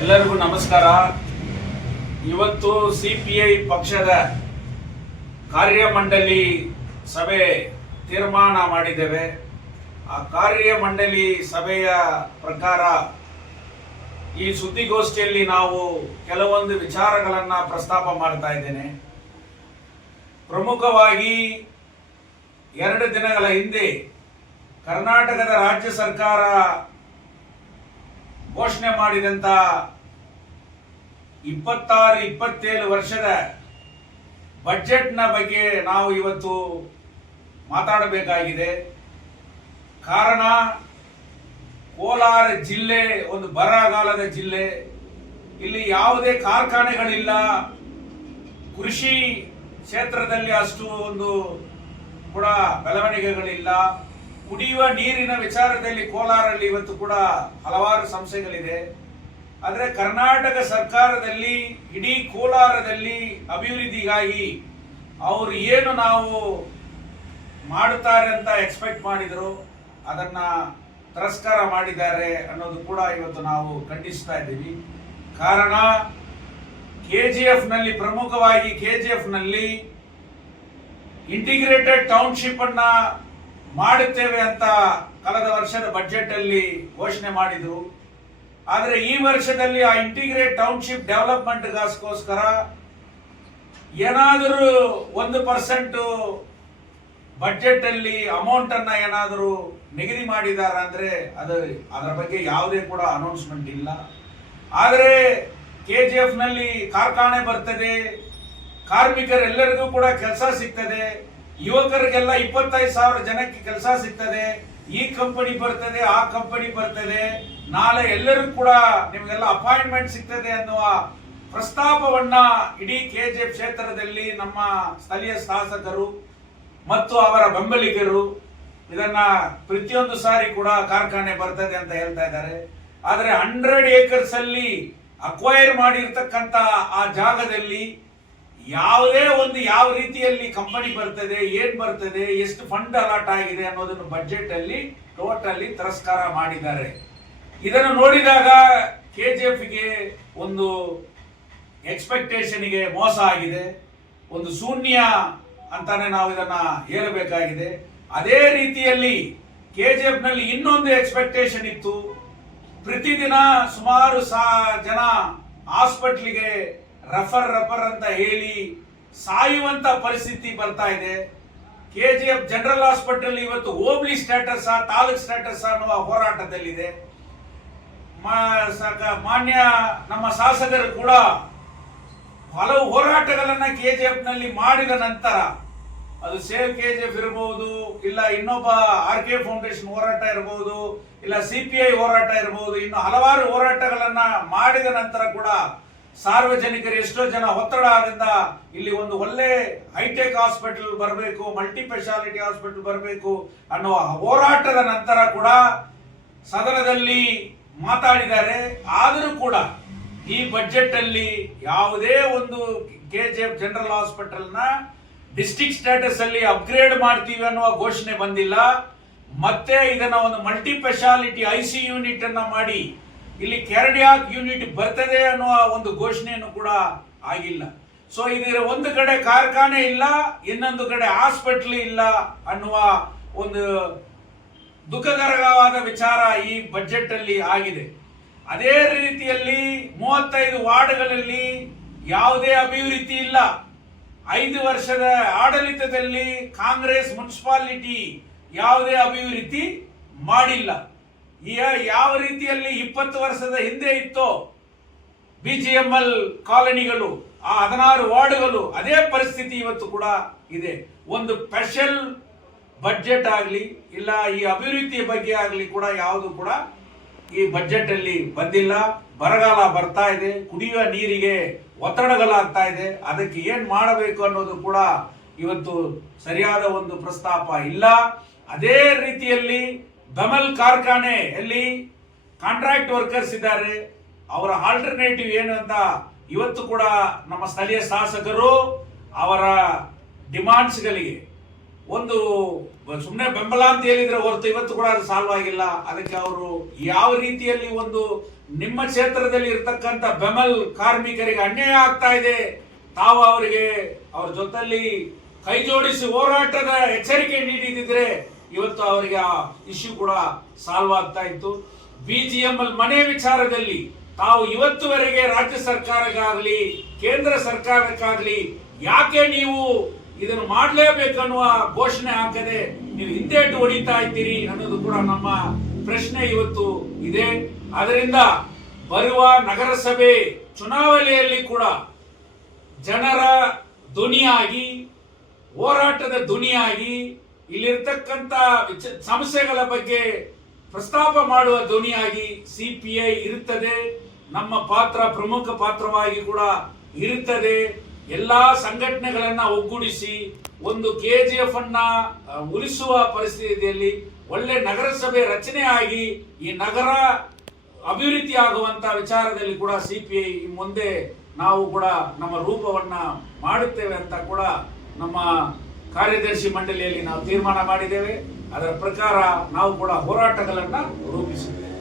ಎಲ್ಲರಿಗೂ ನಮಸ್ಕಾರ. ಇವತ್ತು ಸಿಪಿಐ ಪಕ್ಷದ ಕಾರ್ಯಮಂಡಳಿ ಸಭೆ ತೀರ್ಮಾನ ಮಾಡಿದ್ದೇವೆ. ಆ ಕಾರ್ಯಮಂಡಳಿ ಸಭೆಯ ಪ್ರಕಾರ ಈ ಸುದ್ದಿಗೋಷ್ಠಿಯಲ್ಲಿ ನಾವು ಕೆಲವೊಂದು ವಿಚಾರಗಳನ್ನು ಪ್ರಸ್ತಾಪ ಮಾಡ್ತಾ ಇದ್ದೇನೆ. ಪ್ರಮುಖವಾಗಿ 2 ದಿನಗಳ ಹಿಂದೆ ಕರ್ನಾಟಕದ ರಾಜ್ಯ ಸರ್ಕಾರ ಘೋಷಣೆ ಮಾಡಿದಂತ 26-27 ವರ್ಷದ ಬಜೆಟ್ನ ಬಗ್ಗೆ ನಾವು ಇವತ್ತು ಮಾತಾಡಬೇಕಾಗಿದೆ. ಕಾರಣ, ಕೋಲಾರ ಜಿಲ್ಲೆ ಒಂದು ಬರಗಾಲದ ಜಿಲ್ಲೆ. ಇಲ್ಲಿ ಯಾವುದೇ ಕಾರ್ಖಾನೆಗಳಿಲ್ಲ, ಕೃಷಿ ಕ್ಷೇತ್ರದಲ್ಲಿ ಅಷ್ಟು ಒಂದು ಕೂಡ ಬೆಳವಣಿಗೆಗಳಿಲ್ಲ. ಕುಡಿಯುವ ನೀರಿನ ವಿಚಾರದಲ್ಲಿ ಕೋಲಾರಲ್ಲಿ ಇವತ್ತು ಕೂಡ ಹಲವಾರು ಸಮಸ್ಯೆಗಳಿದೆ. ಆದರೆ ಕರ್ನಾಟಕ ಸರ್ಕಾರದಲ್ಲಿ ಇಡೀ ಕೋಲಾರದಲ್ಲಿ ಅಭಿವೃದ್ಧಿಗಾಗಿ ಅವರು ಏನು ನಾವು ಮಾಡುತ್ತಾರೆ ಅಂತ ಎಕ್ಸ್ಪೆಕ್ಟ್ ಮಾಡಿದರು, ಅದನ್ನ ತಿರಸ್ಕಾರ ಮಾಡಿದ್ದಾರೆ ಅನ್ನೋದು ಕೂಡ ಇವತ್ತು ನಾವು ಖಂಡಿಸ್ತಾ ಇದ್ದೀವಿ. ಕಾರಣ, KGF ನಲ್ಲಿ ಪ್ರಮುಖವಾಗಿ KGF ನಲ್ಲಿ ಇಂಟಿಗ್ರೇಟೆಡ್ ಟೌನ್ಶಿಪ್ ಅನ್ನ ಮಾಡುತ್ತೇವೆ ಅಂತ ಕಳೆದ ವರ್ಷದ ಬಜೆಟ್ ಅಲ್ಲಿ ಘೋಷಣೆ ಮಾಡಿದ್ರು. ಆದರೆ ಈ ವರ್ಷದಲ್ಲಿ ಆ ಇಂಟಿಗ್ರೇಟ್ ಟೌನ್ಶಿಪ್ ಡೆವಲಪ್ಮೆಂಟ್ಗೋಸ್ಕರ ಏನಾದರೂ 1% ಬಜೆಟ್ ಅಲ್ಲಿ ಅಮೌಂಟ್ ಅನ್ನ ಏನಾದರೂ ನಿಗದಿ ಮಾಡಿದ್ದಾರೆ ಅಂದ್ರೆ ಅದರ ಬಗ್ಗೆ ಯಾವುದೇ ಕೂಡ ಅನೌನ್ಸ್ಮೆಂಟ್ ಇಲ್ಲ. ಆದರೆ KGF ನಲ್ಲಿ ಕಾರ್ಖಾನೆ ಬರ್ತದೆ, ಕಾರ್ಮಿಕರೆಲ್ಲರಿಗೂ ಕೂಡ ಕೆಲಸ ಸಿಗ್ತದೆ, ಯುವಕರಿಗೆಲ್ಲ 25,000 ಜನಕ್ಕೆ ಕೆಲಸ ಸಿಗ್ತದೆ, ಈ ಕಂಪನಿ ಬರ್ತದೆ, ಆ ಕಂಪನಿ ಬರ್ತದೆ, ನಾಳೆ ಎಲ್ಲರೂ ಕೂಡ ನಿಮಗೆಲ್ಲ ಅಪಾಯಿಂಟ್ಮೆಂಟ್ ಸಿಗ್ತದೆ ಅನ್ನುವ ಪ್ರಸ್ತಾಪವನ್ನ ಇಡೀ KGF ಕ್ಷೇತ್ರದಲ್ಲಿ ನಮ್ಮ ಸ್ಥಳೀಯ ಶಾಸಕರು ಮತ್ತು ಅವರ ಬೆಂಬಲಿಗರು ಇದನ್ನ ಪ್ರತಿಯೊಂದು ಸಾರಿ ಕೂಡ ಕಾರ್ಖಾನೆ ಬರ್ತದೆ ಅಂತ ಹೇಳ್ತಾ ಇದ್ದಾರೆ. ಆದ್ರೆ 100 ಏಕರ್ಸ್ ಅಲ್ಲಿ ಅಕ್ವೈರ್ ಮಾಡಿರ್ತಕ್ಕಂತ ಆ ಜಾಗದಲ್ಲಿ ಯಾವ ರೀತಿಯಲ್ಲಿ ಕಂಪನಿ ಬರ್ತದೆ, ಏನ್ ಬರ್ತದೆ, ಎಷ್ಟು ಫಂಡ್ ಅಲಾಟ್ ಆಗಿದೆ ಅನ್ನೋದನ್ನು ಬಜೆಟ್ ಅಲ್ಲಿ ಟೋಟಲಿ ತಿರಸ್ಕಾರ ಮಾಡಿದ್ದಾರೆ. ಇದನ್ನು ನೋಡಿದಾಗ KGF ಗೆ ಒಂದು ಎಕ್ಸ್ಪೆಕ್ಟೇಷನ್ ಗೆ ಮೋಸ ಆಗಿದೆ, ಒಂದು ಶೂನ್ಯ ಅಂತಾನೆ ನಾವು ಇದನ್ನ ಹೇಳಬೇಕಾಗಿದೆ. ಅದೇ ರೀತಿಯಲ್ಲಿ KGF ನಲ್ಲಿ ಇನ್ನೊಂದು ಎಕ್ಸ್ಪೆಕ್ಟೇಷನ್ ಇತ್ತು. ಪ್ರತಿದಿನ ಸುಮಾರು ಜನ ಹಾಸ್ಪಿಟ್ಲಿಗೆ ರಫರ್ ಅಂತ ಹೇಳಿ ಸಾಯುವಂತ ಪರಿಸ್ಥಿತಿ ಬರ್ತಾ ಇದೆ. KGF ಜನರಲ್ ಹಾಸ್ಪಿಟಲ್ ಇವತ್ತು ಹೋಬ್ಳಿ ಸ್ಟೇಟಸ್, ತಾಲೂಕ್ ಸ್ಟೇಟಸ್ ಅನ್ನುವ ಹೋರಾಟದಲ್ಲಿದೆ. ಮಾನ್ಯ ನಮ್ಮ ಶಾಸಕರು ಕೂಡ ಹಲವು ಹೋರಾಟಗಳನ್ನ KGF ನಲ್ಲಿ ಮಾಡಿದ ನಂತರ, ಅದು ಸೇವ್ KGF ಇರಬಹುದು, ಇಲ್ಲ ಇನ್ನೊಬ್ಬ RK ಫೌಂಡೇಶನ್ ಹೋರಾಟ ಇರಬಹುದು, ಇಲ್ಲ CPI ಹೋರಾಟ ಇರಬಹುದು, ಇನ್ನು ಹಲವಾರು ಹೋರಾಟಗಳನ್ನ ಮಾಡಿದ ನಂತರ ಕೂಡ ಸಾರ್ವಜನಿಕರು ಎಷ್ಟೋ ಜನ ಒತ್ತಡ ಆದ್ರಿಂದ ಇಲ್ಲಿ ಒಂದು ಒಳ್ಳೆ ಹೈಟೆಕ್ ಹಾಸ್ಪಿಟಲ್ ಬರಬೇಕು, ಮಲ್ಟಿ ಸ್ಪೆಷಾಲಿಟಿ ಹಾಸ್ಪಿಟಲ್ ಬರಬೇಕು ಅನ್ನುವ ಹೋರಾಟದ ನಂತರ ಕೂಡ ಸದನದಲ್ಲಿ ಮಾತಾಡಿದ್ದಾರೆ. ಆದರೂ ಕೂಡ ಈ ಬಜೆಟ್ ಅಲ್ಲಿ ಯಾವುದೇ ಒಂದು KGF ಜನರಲ್ ಹಾಸ್ಪಿಟಲ್ ನ ಡಿಸ್ಟ್ರಿಕ್ಟ್ ಸ್ಟೇಟಸ್ ಅಲ್ಲಿ ಅಪ್ಗ್ರೇಡ್ ಮಾಡ್ತೀವಿ ಅನ್ನುವ ಘೋಷಣೆ ಬಂದಿಲ್ಲ. ಮತ್ತೆ ಇದನ್ನ ಒಂದು ಮಲ್ಟಿ ಸ್ಪೆಷಾಲಿಟಿ IC ಯೂನಿಟ್ ಅನ್ನ ಮಾಡಿ ಇಲ್ಲಿ ಕಾರ್ಡಿಯಾಕ್ ಯೂನಿಟ್ ಬರ್ತದೆ ಅನ್ನುವ ಒಂದು ಘೋಷಣೆಯನ್ನು ಕೂಡ ಆಗಿಲ್ಲ. ಸೊ ಇದರ ಒಂದು ಕಡೆ ಕಾರ್ಖಾನೆ ಇಲ್ಲ, ಇನ್ನೊಂದು ಕಡೆ ಹಾಸ್ಪಿಟಲ್ ಇಲ್ಲ ಅನ್ನುವ ಒಂದು ದುಃಖಕರವಾದ ವಿಚಾರ ಈ ಬಜೆಟ್ ಅಲ್ಲಿ ಆಗಿದೆ. ಅದೇ ರೀತಿಯಲ್ಲಿ 35 ವಾರ್ಡ್ಗಳಲ್ಲಿ ಯಾವುದೇ ಅಭಿವೃದ್ಧಿ ಇಲ್ಲ. 5 ವರ್ಷದ ಆಡಳಿತದಲ್ಲಿ ಕಾಂಗ್ರೆಸ್ ಮುನ್ಸಿಪಾಲಿಟಿ ಯಾವುದೇ ಅಭಿವೃದ್ಧಿ ಮಾಡಿಲ್ಲ. ಯಾವ ರೀತಿಯಲ್ಲಿ 20 ವರ್ಷದ ಹಿಂದೆ ಇತ್ತೋ BGML ಕಾಲೋನಿಗಳು, ಆ 16 ವಾರ್ಡ್ಗಳು, ಅದೇ ಪರಿಸ್ಥಿತಿ ಇವತ್ತು ಕೂಡ ಇದೆ. ಒಂದು ಸ್ಪೆಷಲ್ ಬಜೆಟ್ ಆಗಲಿ ಇಲ್ಲ ಈ ಅಭಿವೃದ್ಧಿಯ ಬಗ್ಗೆ ಆಗಲಿ ಕೂಡ ಯಾವುದು ಕೂಡ ಈ ಬಜೆಟ್ ಅಲ್ಲಿ ಬಂದಿಲ್ಲ. ಬರಗಾಲ ಬರ್ತಾ ಇದೆ, ಕುಡಿಯುವ ನೀರಿಗೆ ಒತ್ತಡಗಳಾಗ್ತಾ ಇದೆ, ಅದಕ್ಕೆ ಏನ್ ಮಾಡಬೇಕು ಅನ್ನೋದು ಕೂಡ ಇವತ್ತು ಸರಿಯಾದ ಒಂದು ಪ್ರಸ್ತಾಪ ಇಲ್ಲ. ಅದೇ ರೀತಿಯಲ್ಲಿ ಬೆಮಲ್ ಕಾರ್ಖಾನೆಯಲ್ಲಿ ಕಾಂಟ್ರಾಕ್ಟ್ ವರ್ಕರ್ಸ್ ಇದ್ದಾರೆ, ಅವರ ಆಲ್ಟರ್ನೇಟಿವ್ ಏನು ಅಂತ ಇವತ್ತು ಕೂಡ ನಮ್ಮ ಸ್ಥಳೀಯ ಶಾಸಕರು ಅವರ ಡಿಮಾಂಡ್ಸ್ಗಳಿಗೆ ಒಂದು ಸುಮ್ಮನೆ ಬೆಂಬಲ ಅಂತ ಹೇಳಿದ್ರೆ ಹೊರತು ಇವತ್ತು ಕೂಡ ಅದು ಸಾಲ್ವ್ ಆಗಿಲ್ಲ. ಅದಕ್ಕೆ ಅವರು ಯಾವ ರೀತಿಯಲ್ಲಿ ಒಂದು ನಿಮ್ಮ ಕ್ಷೇತ್ರದಲ್ಲಿ ಇರ್ತಕ್ಕಂಥ ಬೆಮಲ್ ಕಾರ್ಮಿಕರಿಗೆ ಅನ್ಯಾಯ ಆಗ್ತಾ ಇದೆ, ತಾವು ಅವರಿಗೆ ಅವ್ರ ಜೊತೆಲಿ ಕೈ ಜೋಡಿಸಿ ಹೋರಾಟದ ಎಚ್ಚರಿಕೆ ನೀಡಿದ್ರೆ ಇವತ್ತು ಅವರಿಗೆ ಆ ಇಶ್ಯೂ ಕೂಡ ಸಾಲ್ವ್ ಆಗ್ತಾ ಇತ್ತು. BGML ಮನೆ ವಿಚಾರದಲ್ಲಿ ತಾವು ಇವತ್ತುವರೆಗೆ ರಾಜ್ಯ ಸರ್ಕಾರಕ್ಕಾಗಲಿ ಕೇಂದ್ರ ಸರ್ಕಾರಕ್ಕಾಗಲಿ ಯಾಕೆ ನೀವು ಇದನ್ನು ಮಾಡಲೇಬೇಕನ್ನುವ ಘೋಷಣೆ ಹಾಕದೆ ನೀವು ಹಿಂದೇಟು ಹೊಡಿತಾ ಇದ್ದೀರಿ ಅನ್ನೋದು ಕೂಡ ನಮ್ಮ ಪ್ರಶ್ನೆ ಇವತ್ತು ಇದೆ. ಅದರಿಂದ ಬರುವ ನಗರಸಭೆ ಚುನಾವಣೆಯಲ್ಲಿ ಕೂಡ ಜನರ ಧ್ವನಿಯಾಗಿ, ಹೋರಾಟದ ಧ್ವನಿಯಾಗಿ, ಇಲ್ಲಿರ್ತಕ್ಕಂಥ ಸಮಸ್ಯೆಗಳ ಬಗ್ಗೆ ಪ್ರಸ್ತಾಪ ಮಾಡುವ ಧ್ವನಿಯಾಗಿ CPI ಇರುತ್ತದೆ. ನಮ್ಮ ಪಾತ್ರ ಪ್ರಮುಖ ಪಾತ್ರವಾಗಿ ಕೂಡ ಇರುತ್ತದೆ. ಎಲ್ಲಾ ಸಂಘಟನೆಗಳನ್ನ ಒಗ್ಗೂಡಿಸಿ ಒಂದು KGF ಅನ್ನ ಉಳಿಸುವ ಪರಿಸ್ಥಿತಿಯಲ್ಲಿ ಒಳ್ಳೆ ನಗರಸಭೆ ರಚನೆ ಆಗಿ ಈ ನಗರ ಅಭಿವೃದ್ಧಿ ಆಗುವಂತ ವಿಚಾರದಲ್ಲಿ ಕೂಡ CPI ಮುಂದೆ ನಾವು ಕೂಡ ನಮ್ಮ ರೂಪವನ್ನ ಮಾಡುತ್ತೇವೆ ಅಂತ ಕೂಡ ನಮ್ಮ ಕಾರ್ಯದರ್ಶಿ ಮಂಡಳಿಯಲ್ಲಿ ನಾವು ತೀರ್ಮಾನ ಮಾಡಿದ್ದೇವೆ. ಅದರ ಪ್ರಕಾರ ನಾವು ಕೂಡ ಹೋರಾಟಗಳನ್ನ ರೂಪಿಸಿದ್ದೇವೆ.